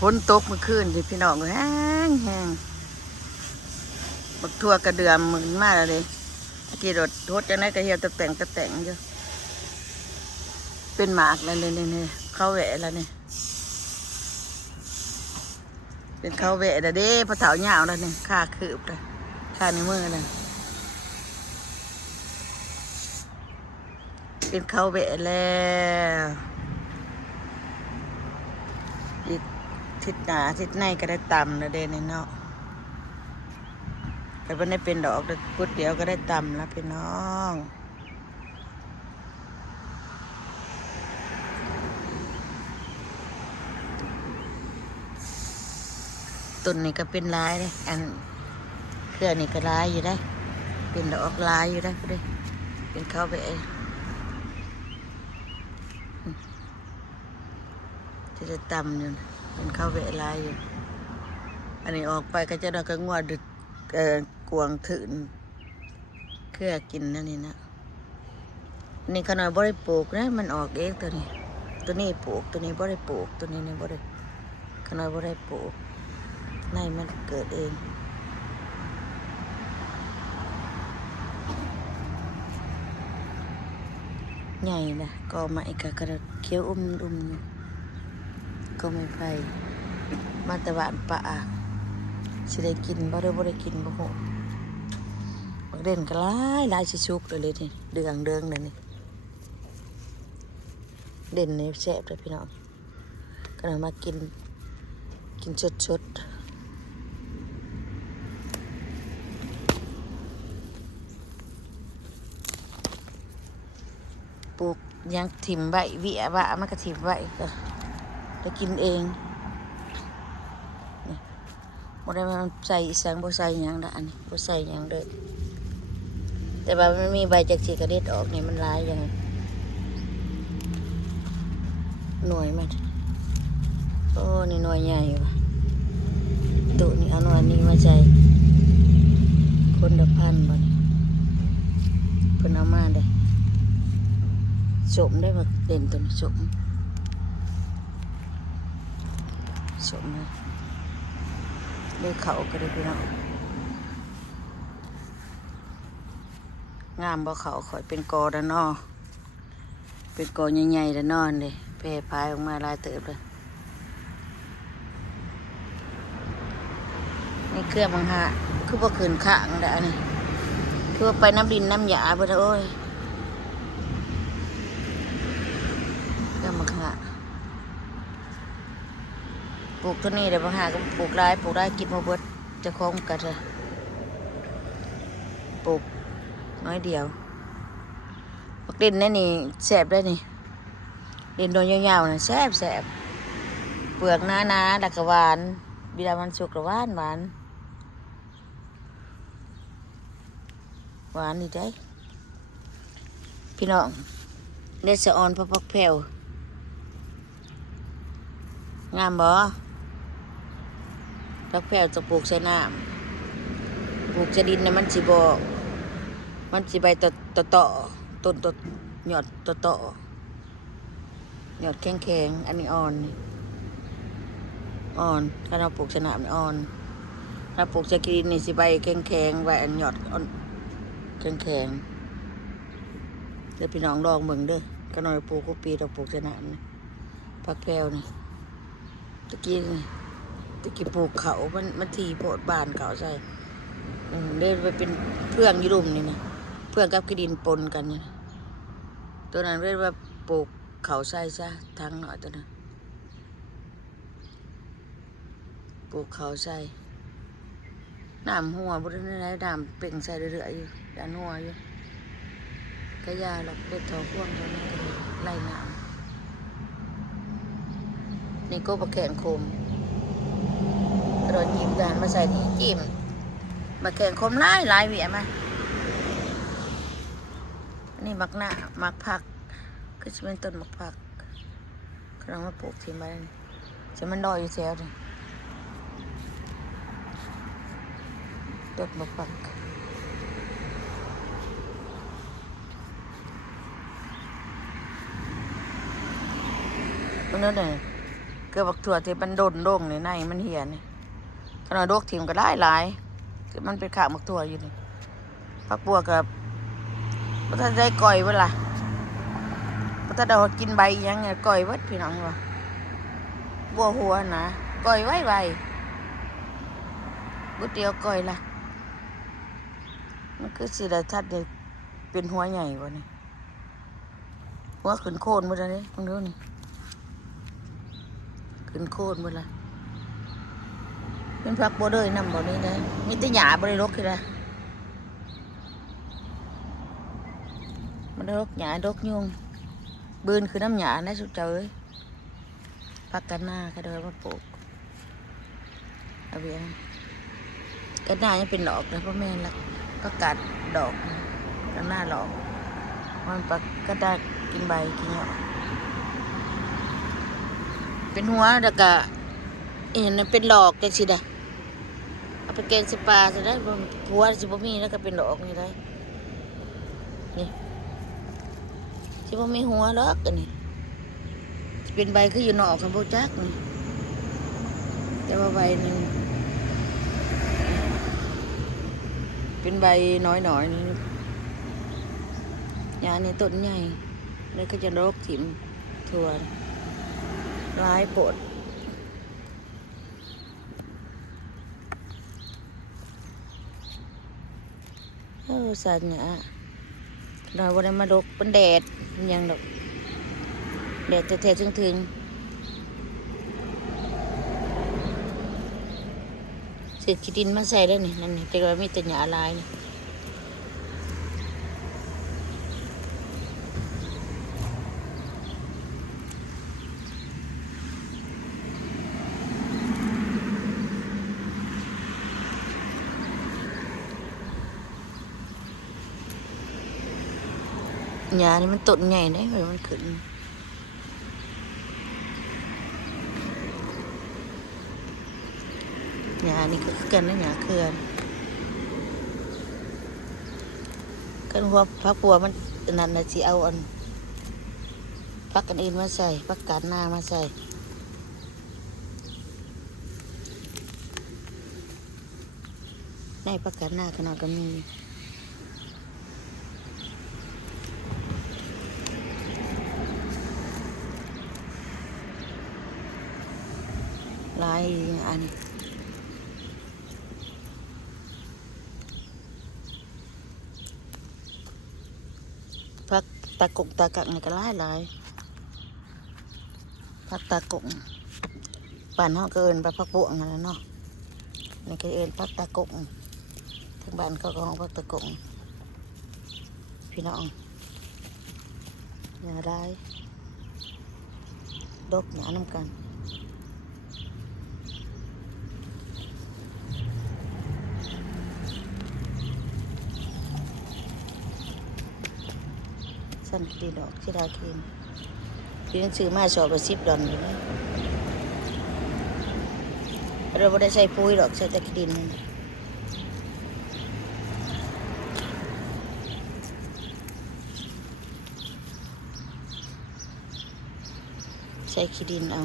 ฝนตกเมื่อคืนที่พี่น้องแห้งแห้งบักทั่วกระเดือมมึนมากเลยกี่รถโทษจะไหนกระเหี่ยวตะแต่งอยู่เป็นหมากแล้วเนี่ยเข้าแหวะแล้วเนี่ยเป็นเข้าแหวะแล้วเด้พอเถาเหยาวแล้วเนี่ยข้าคืบเลยข้าในมือเลยเป็นเข้าแหวะแล้วอีกทิศหนาทิศในก็ได้ต่ำแล้วเด้ในเนาะแต่วันนี้เป็นดอกพุดเดียวก็ได้ต่ำแล้วพี่น้องต้นนี้ก็เป็นลายเลยอันเครือนี่ก็ลายอยู่ได้เป็นดอกลายอยู่ได้เลยเป็นเข้าไปที่จะต่ำอยู่เป็นเข้าไปลายอยู่อันนี้ออกไปก็จะได้ก็งัวดึกกวางถืนเครือกินนั่นนี่นะนี่ขนาดบ่ได้ปลูกนะมันออกเองตัวนี้ปลูกตัวนี้บ่ได้ปลูกตัวนี้เนี่ยบ่ได้ขนาดบ่ได้ปลูกในมันเกิดเองใหญ่นะก็ไม้กระเขียวก็ไม่ไผ่มาแต่บ้านป่าสิได้กินบ่ได้กินบ่โหบักเด่นก็หลายสิสุกเลยนี่เดืองเลยนี่เด่นนี่แซ่บเลยพี่น้องก็เลยมากินสดปลูกยังถิ่มไว้วิอะวะมันก็ถิ่มไว้ก็ได้กินเองนี่บ่ได้มันใส่สังบ่ใส่หยังละอันนี้บ่ใส่หยังเลยแต่ว่ามันมีใบจากสีกระเด็ดออกนี่มันหลายอย่างหน่วยมันโอ้นี่หน่วยใหญ่ว่ะตัวนี้เอาหน่วยนี้มาใส่คนละพันบ่นี่เพิ่นเอามาเด้สมได้มาเด่นตัวนี้สมนะได้เขาก็ได้พี่น้องงามบ่เขาข่อยเป็นกอแล้วนอเป็นกอใหญ่ๆแล้วนอนเลยแพร่พายออกมาลายเติบเลยนี่เครื่องบางหาคือบ่ขืนข้างได้อันนี้คือไปน้ำดินน้ำหยาเบิดโอ้ยเครื่องบางหาปลูกตัวนี้เดี๋ยวบางหาก็ปลูกได้กินมาเบิดจะคล้องกันเลยปลูกน้อยเดียวปักดินนี่นี่แสบได้นี่ดินโดนยาวๆนะแสบเปลือกหนาๆดักกระวานบิดามันสุกกระวานหวานดีใจพี่น้องเล็ดสะออนพักแผ่วงามบ่พักแผ่วจะปลูกใส่น้ำปลูกใส่ดินเนี่ยมันสิบ่มันสิใบต่อต้นหยอดต่อหยอดแข็งอันนี้อ่อนถ้าเราปลูกสนามอ่อนถ้าปลูกจะกินนี่สิใบแข็งใบอันหยอดอ่อนแข็งเดี๋ยวพี่น้องลองเบิ่งเด้อก็น้อยปลูกกุปีเราปลูกสนามพักแพรวนี่ตะกี้ปลูกเขามันทีโพดบานเขาใส่เดินไปเป็นเพื่องยุรุมนี่นะเพื่องกับกระดินปนกันนี่ตัวนั้นเรียกว่าปลูกเขาใส่ซะทางหน่อยตัวนั้นปลูกเขาใส่น้ำหัวบริเวณไหนน้ำเป่งใส่เรื่อยๆอยู่ด้านหัวอยู่ก็ยาหรอกเด็ดทอพ่วงตัวนี้ก็เลยไล่น้ำนี่ก็ประแขนคมกระโดดจิ้มกันมาใส่ที่จิ้มมาแขนคมหลายเวียมานี่มักหน้ามักผักก็จะเป็นต้นมักผักกำลังมาปลูกทิ้งไว้จะมันดอยอยู่แถวนี่ต้นมักผักมันนั่นเลยเกิ อบักถั่วที่มันโดนโด่งในในมันเหี่ยนี่ขนาดดกถิ่มก็ได้หลายคือมันเป็นข้าวบักถั่วอยู่นี่ผักบัวกับพระท่านได้ก่อยเวลาพระท่านเอากินใบยังไงก่อยวัดพี่น้องวะบัวหัวนะก่อยไว้ใบก๋วยเตี๋ยวก่อยละมันคือสิได้ทัดเนี่ยเป็นหัวใหญ่กว่านี่หัวขึ้นโคนหมดเลยตรงนี้นี่ขึ้นโคนหมดละเป็นพักบัวเลยนำบ่อนี้ได้มีแต่หญ้าบริรกคือละมันรกหญ้ารกยุงบืนคือน้ำหญ้านะสุดเจ้ยพักกันหน้าก็ได้มาปลูกเอาเบี้ยกันหน้ายังเป็นดอกนะพ่อแม่ละก็กัดดอกกันหน้าหลอกมันปักก็ได้กินใบกินเนาะเป็นหัวแล้วก็เห็นเป็นหลอกจังสิได้เอาไปแกงสปาจะได้หัวสิบ่มีแล้วก็เป็นดอกนี่ได้นี่สิบ่มีหัวหรอกอันนี้เป็นใบคืออยู่นอกกันบ่จักนี่แต่ว่าใบนึงเป็นใบน้อยๆนี่ยานี่ต้นใหญ่แล้วก็จะรกถิ่มถั่วร้ายปวดสัตว์เนี่ยเราวันนี้มาดกเป็นแดดยังดอกแดดแท้ๆถึงเศษขี้ดินมาใส่ได้นี่นั่นนี่แต่ว่ามีแต่หญ้าลายนี่หญ้านี่มันต้นใหญ่ได้เหมือนมันขึ้นหญ้านี่ก็คือกันนะหญ้าเขื่อนกันหัวพักบัวมันนั่นน่ะสิเอาอันพักกันอื่นมาใส่พักกาดหน้ามาใส่ในพักกาดหน้าขนาดก็มีลายอันพักตะกุกตะกักนี่ก็หลายพักตะกุกป่านห้องก็เอินพักบวงนั่นแหละเนาะนี่ก็เอินพักตะกุกทางบ้านเขาก็ห้องพักตะกุกพี่น้องอย่าได้ดกหนาน้ำกันสั่นดีดอกที่ได้คืนพี่ต้องซื้อมาสอบไป$10อยู่นะเราไม่ได้ใช้ปุ๋ยดอกใช้แต่ขี้ดินใช้ขี้ดินเอา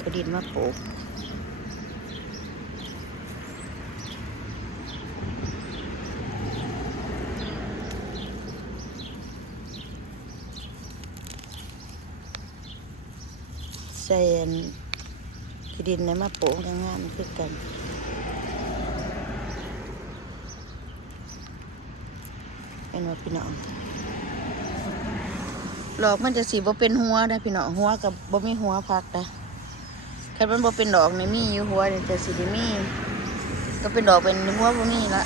ขี้ดินมาปลูกใส่ขี้ดินในมาปลูกทางงานมันคือกันเป็นว่าพี่น้องดอกมันจะสีบ่เป็นหัวนะพี่น้องหัวกับบ่มีหัวพักนะแค่มันบ่เป็นดอกนี่มีอยู่หัวนี่แต่สีได้มีก็เป็นดอกเป็นหัวพวกนี้ละ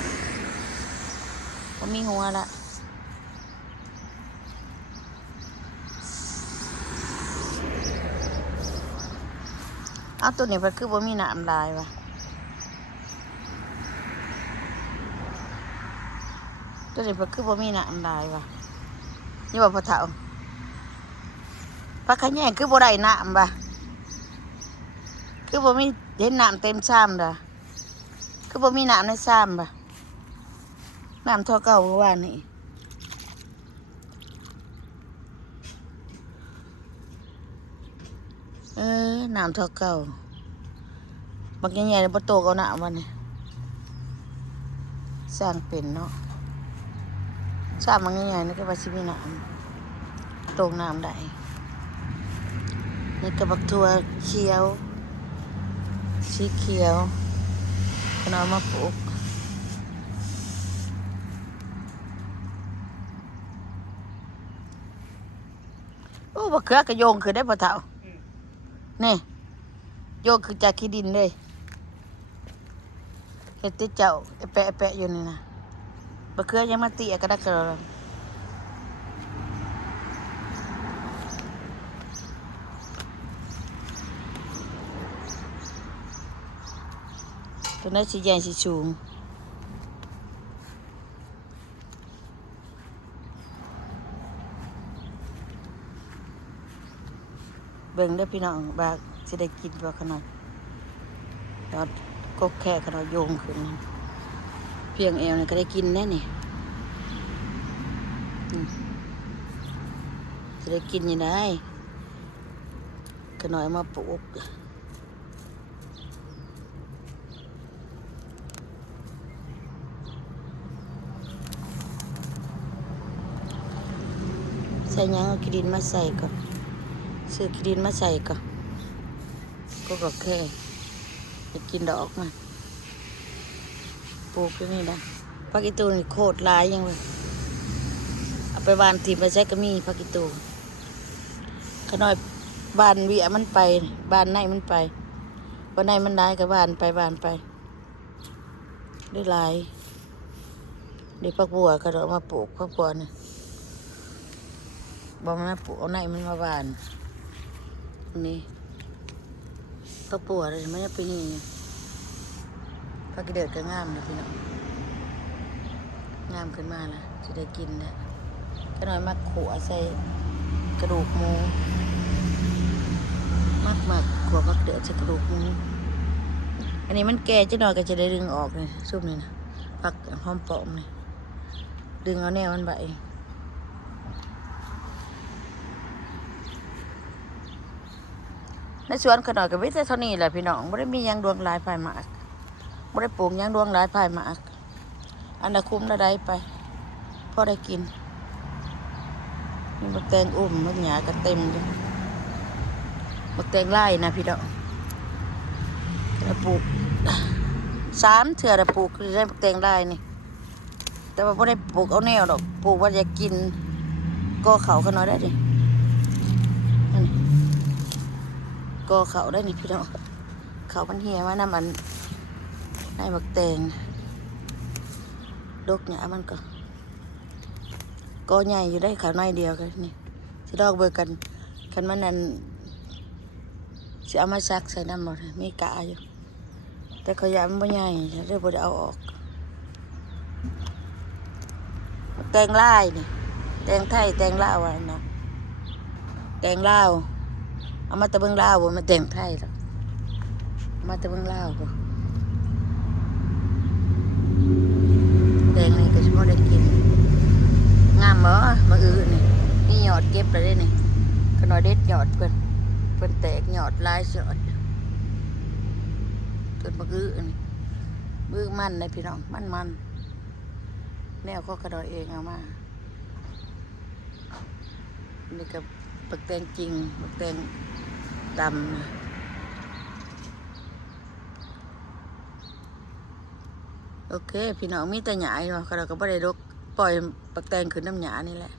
บ่มีหัวละเอาตัวนี้มันคือบ่มีน้ำลายวะตัวนี้มันคือบ่มีน้ำลายวะนี่ว่าพ่อเฒ่าพักขะแยงคือบ่ได้น้ำบ่คือบ่มีเห็นน้ำเต็มซ้ำเด้อคือบ่มีน้ำในซ้ำบ่น้ำเท่าเก่าเมื่อวานนี่ น้ำเท่าเก่าบักใหญ่ๆในประตูเอาหน้ามันนี่สร้างเป็นเนาะสร้างมันใหญ่ๆนี่ก็ว่าสิมีน้ำตรงน้ำได้นี่ก็บักทั่วเขียวสีเขียวก็เอามาปลูกโอ้บักเขือกระโยงคือได้ปะเท่านี่โยงคือจากขี้ดินเลยเห็ดติเจ้าแปะอยู่นี่นะบักเขือยังมาเตี้ยก็ได้กระตัวนั้นสีใหญ่สีสูงเบิ่งได้พี่น้องบากจะได้กินบ่ขนาดตอนก็แค่ขนาดโยงขึ้นเพียงเอวเนี่ยก็ได้กินแน่นี่จะได้กินยังไงขนาดมาปลูกใส่ยังเอาขี้ดินมาใส่ก่อนซื้อขี้ดินมาใส่ก่อนก็แค่จะกินดอกมันปลูกที่นี่นะผักอีตูนี่โคตรหลายยังเลยเอาไปวานทีไปใช้ก็มีผักอีตูขน้อยบานเวียมันไปบานในมันไปบานในมันได้ก็บานไปได้หลายเดี๋ยวผักบัวก็เอามาปลูกผักบัวนี่บอกมันมาปลูกเอาในมันมาบานนี่ผักบัวเลยมันจะเป็นนี่ผักกระเดือดก็งามนะพี่น้องงามขึ้นมาละจะได้กินนะก็น้อยมักขัวใส่กระดูกหมูมักขัวผักเดือดใส่กระดูกหมูอันนี้มันแก่จะหน่อยก็จะได้ดึงออกเลยซุปนี่นะผักหอมปอมนี่ดึงเอาแนวมันใบในสวนขนาดกับวิทย์เท่านี้แหละพี่น้องไม่ได้มียางดวงลายภายมากไม่ได้ปลูกยางดวงลายภายมากอันนั้นคุ้มได้ไปพอได้กินมีบักแตงมันหยากันเต็มเลยบักแตงไล่นะพี่น้องเราปลูก3 เถื่อเราปลูกคือได้บักแตงไล่นี่แต่ว่าไม่ได้ปลูกเอาแนวดอกปลูกว่าจะกินก็เขาขนาดได้ดิก็เขาได้นี่พี่น้องเขามันเหี่ยมาน้ำมันให้บักแตงดกหยามันก็ใหญ่อยู่ได้เขาน้อยเดียวกันนี่สิดอกเบอร์กันมันนั่นสิเอามาซักใส่น้ำหมดมีกะอยู่แต่เขายามันไม่ใหญ่เรื่องบ่ได้เอาออกแตงลายนี่แตงไทยแตงลาวอะไรนะแตงลาวเอามาตะเบิงลาวบ่มาแตงไทยหรอกมาตะเบิงลาวบ่แตงนี่ก็สิบ่ได้กินงามบ่มานี่นี่หยอดเก็บไปได้นี่ขน้อยเด็ดหยอดเพิ่นแตกหยอดลายหยอดเกิดมานี่มันเลยพี่น้องมันแนวก็กระโดดเองเอามานี่ก็บักแตงจริงบักแตงดำนะโอเคพี่น้องมีแต่หยาเนาะเราก็ไม่ได้รกปล่อยบักแตงขึ้นน้ำหยานี่แหละ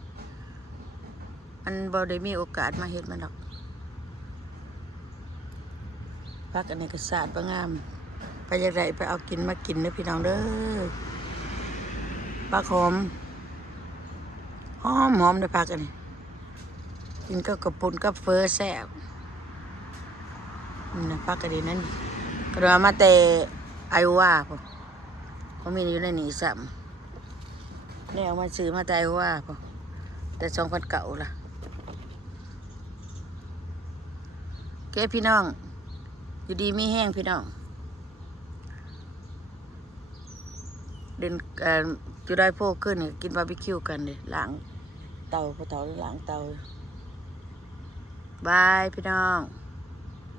มันบ่ได้มีโอกาสมาเห็ดมันดอกพักอันนี้ก็สะอาดงามไปยังไงไปเอากินมากินเด้อพี่น้องเด้อปลาหอมได้พักอันนี้กินก็กระปุนก็เฟอแซ่บนี่นะพักอันนี้นั่นก็เรามาแต่ไอโอวาเพราะมีอยู่ในนี้ซ้ำเนี่ยเอามาซื้อมาแต่ไอโอวาแต่2,000เก่าล่ะเก็บพี่น้องอยู่ดีมีแห้งพี่น้องเดินจุดได้โพกขึ้นเนี่ยกินบาร์บีคิวกันเลยล้างเตาพอเตาล้างเตาบายพี่น้อง